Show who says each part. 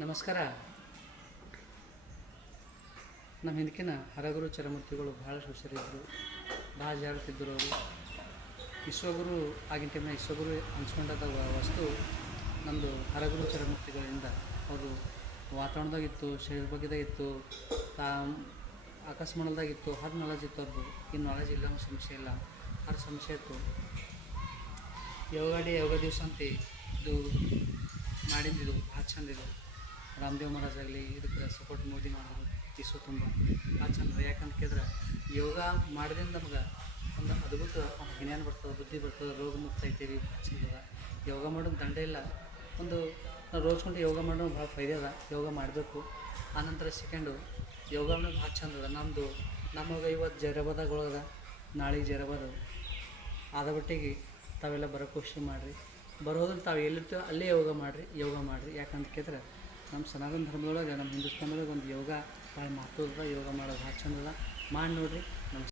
Speaker 1: ನಮಸ್ಕಾರ. ನಮ್ಮ ಹಿಂದಿನ ಹರಗುರು ಚರಮೂರ್ತಿಗಳು ಭಾಳ ಹುಷಾರಿದ್ದರು ಭಾಳ ಜಾಗೃತಿದ್ದರು ಅವರು. ವಿಶ್ವಗುರು ಆಗಿನ ಟೈಮ್ನ ವಿಶ್ವಗುರು ಅನ್ಸ್ಕೊಂಡದ ವ- ವಸ್ತು ನಮ್ಮದು ಹರಗುರು ಚರಮೂರ್ತಿಗಳಿಂದ. ಅವರು ವಾತಾವರಣದಾಗಿತ್ತು ಶರೀರ ಬಗ್ಗೆದಾಗಿತ್ತು ತಾ ಆಕಾಶಮಂಡಲದಾಗಿತ್ತು ಹರ್ ನಾಲೆಜ್ ಇತ್ತು ಅವ್ರದ್ದು ಇನ್ನು ನಾಲೆಜ್ ಇಲ್ಲ ಸಮಸ್ಯೆ ಇಲ್ಲ. ಹರ ಸಮಸ್ಯೆ ಇತ್ತು. ಯೋಗಾಡಿ ಯೋಗ ದಿವಸ ಅಂತ ಇದು ಮಾಡಿದ್ದು ಭಾಳ ಚಂದ ಇದು. ರಾಮದೇವ್ ಮಹಾರಾಜ್ ಆಗಲಿ ಇದಕ್ಕೆ ಸಪೋರ್ಟ್ ಮೋದಿ ಮಾಡೋದು ಇಸು ತುಂಬ ಭಾಳ ಚಂದ. ಯಾಕಂತ ಕೇಳಿದ್ರೆ, ಯೋಗ ಮಾಡಿದ್ರಿಂದ ನಮ್ಗೆ ಒಂದು ಅದ್ಭುತ ಜ್ಞಾನ ಬರ್ತದೆ, ಬುದ್ಧಿ ಬರ್ತದೆ, ರೋಗ ಮುಕ್ತ ಐತೀವಿ ಭಾಳ ಚಂದ ಯೋಗ ಮಾಡೋದು ದಂಡ ಇಲ್ಲ. ಒಂದು ನಾವು ರೋಜ್ಕೊಂಡು ಯೋಗ ಮಾಡೋದು ಭಾಳ ಫೈದೆ ಅದ. ಯೋಗ ಮಾಡಬೇಕು. ಆನಂತರ ಸೆಕೆಂಡು ಯೋಗ ಅನ್ನೋದು ಭಾಳ ಚಂದದ ನಮ್ಮದು ನಮಗೆ ಇವತ್ತು ಜರಬದಾಗ ಒಳಗದ ನಾಳೆಗೆ ಜರಬದ ಆದ ಬಟ್ಟಿಗೆ ತಾವೆಲ್ಲ ಬರೋ ಖುಷಿ ಮಾಡಿರಿ. ಬರೋದ್ರಲ್ಲಿ ತಾವು ಎಲ್ಲಿರ್ತೀವೋ ಅಲ್ಲೇ ಯೋಗ ಮಾಡಿರಿ ಯೋಗ ಮಾಡಿರಿ. ಯಾಕಂತ ಕೇಳಿದ್ರೆ ನಮ್ಮ ಸನಾತನ ಧರ್ಮದೊಳಗೆ ನಮ್ಮ ಹಿಂದೂಸ್ತಾನದಾಗ ಒಂದು ಯೋಗ ಭಾಳ ಮಹತ್ವದ ಯೋಗ ಮಾಡೋದು ಭಾಳ ಚಂದದ. ಮಾಡಿ ನೋಡಿರಿ.